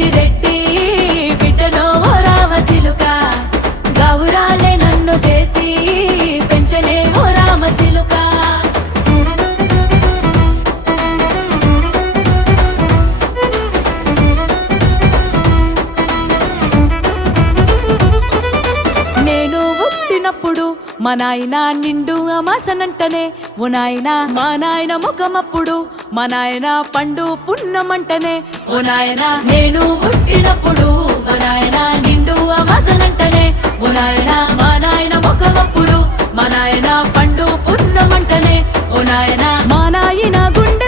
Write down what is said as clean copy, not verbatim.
పెద్దిరెడ్డి బిడ్డలో ఓ రామసిలుక గౌరాలే నన్ను చేసి పెంచలే ఓ రామసిలుక నేను పుట్టినప్పుడు మా నాయన నిండు అమాసనంటనే ఓ నాయన మా నాయన ముఖమప్పుడు మా నాయన పండు పున్నమంటనే ఓ నాయన నేను పుట్టినప్పుడు మా నాయన నిండు అమాసనంటనే ఓ నాయన మా నాయన ముఖమప్పుడు మా నాయన పండు పున్నమంటనే ఓ నాయన మా నాయన గుండె